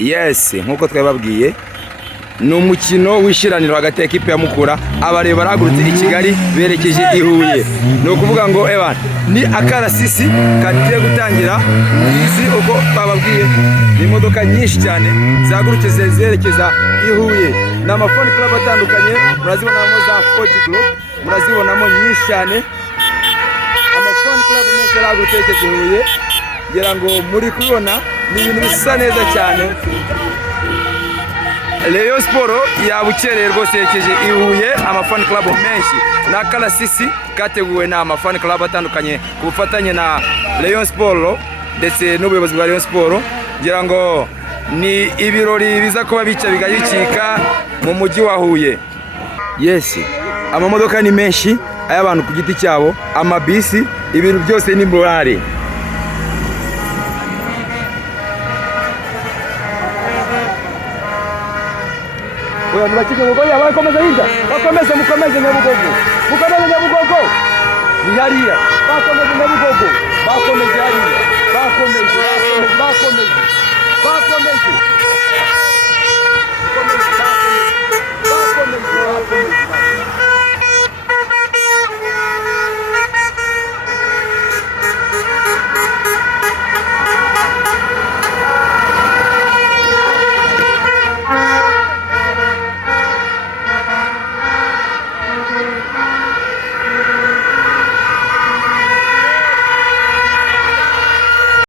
Yes, nkuko twababwiye ni umukino wishiraniro hagati ya ekipe ya Mukura abareba baragurutse i Kigali berekeje i Huye. No kuvuga ngo ni akarasisi kagiye gutangira izi uko bababwiye ni imodoka nyinshi cyane zagurutse zerekeza i Huye n'amafoni club atandukanye murazibonamo za Ford Group murazibonamo nyinshi cyane amafoni club menshi aragurutse i Huye ngira ngo muri kubona ni ibintu bisa neza cyane. Rayon Sport yabukereye rwose yekeje i Huye amafani club menshi na karasisi kateguwe na amafani club atandukanye ku bufatanye na Rayon Sport ndetse n'ubuyobozi bwa Rayon Sport ngira ngo ni ibirori biza kuba bica bigayicika mu mujyi wa Huye. Yes, amamodoka ni menshi ay'abantu ku giti cyabo amabisi ibintu byose ni morale. Oya murachike mugoya bakomeza hirya mukomeze Nyabugogo ni hariya bakomeze Nyabugogo